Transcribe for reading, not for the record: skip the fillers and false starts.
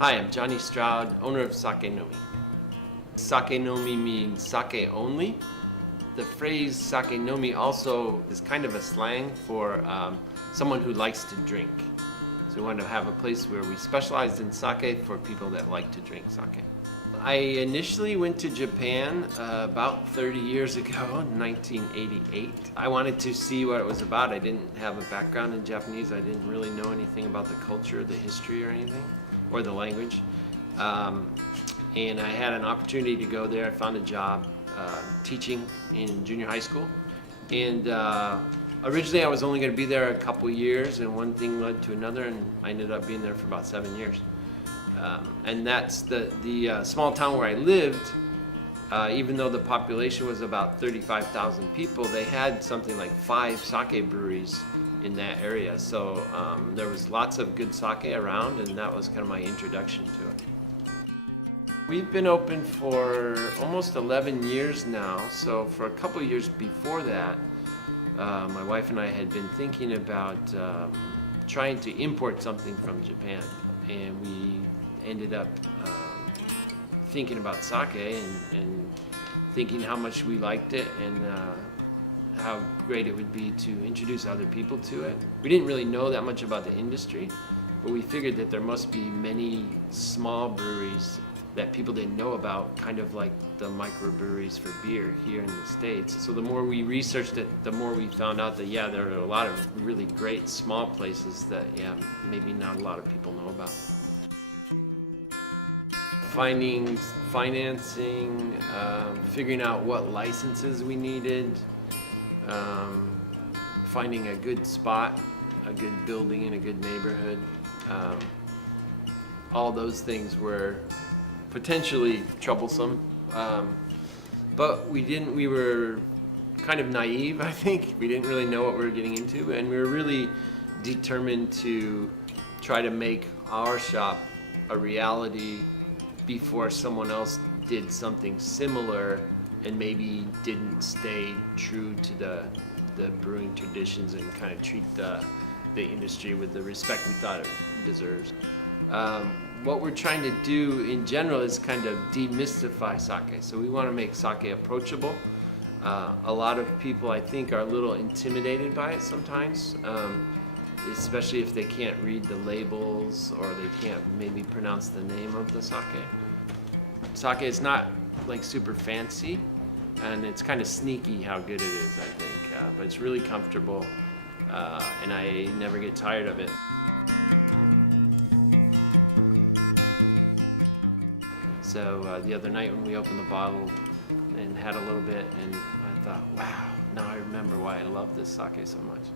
Hi, I'm Johnny Stroud, owner of Sake Nomi. Sake Nomi means sake only. The phrase Sake Nomi also is kind of a slang for someone who likes to drink. So we wanted to have a place where we specialized in sake for people that like to drink sake. I initially went to Japan about 30 years ago, 1988. I wanted to see what it was about. I didn't have a background in Japanese. I didn't really know anything about the culture, the history or anything, or the language. And I had an opportunity to go there. I found a job teaching in junior high school. And originally I was only going to be there a couple years, and one thing led to another, and I ended up being there for about 7 years. And that's the small town where I lived. Even though the population was about 35,000 people, they had something like 5 sake breweries in that area. So there was lots of good sake around, and that was kind of my introduction to it. We've been open for almost 11 years now. So for a couple years before that, my wife and I had been thinking about trying to import something from Japan. And we ended up thinking about sake and thinking how much we liked it and how great it would be to introduce other people to it. We didn't really know that much about the industry, but we figured that there must be many small breweries that people didn't know about, kind of like the microbreweries for beer here in the States. So the more we researched it, the more we found out that, yeah, there are a lot of really great small places that, yeah, maybe not a lot of people know about. Finding financing, figuring out what licenses we needed, finding a good spot, a good building in a good neighborhood. All those things were potentially troublesome, but we were kind of naive, I think. We didn't really know what we were getting into, and we were really determined to try to make our shop a reality before someone else did something similar and maybe didn't stay true to the brewing traditions and kind of treat the industry with the respect we thought it deserves. What we're trying to do in general is kind of demystify sake. So we want to make sake approachable. A lot of people, I think, are a little intimidated by it sometimes, especially if they can't read the labels or they can't maybe pronounce the name of the sake. Sake is not like super fancy, and it's kind of sneaky how good it is, I think, but it's really comfortable, and I never get tired of it. So the other night when we opened the bottle and had a little bit, and I thought, wow, now I remember why I love this sake so much.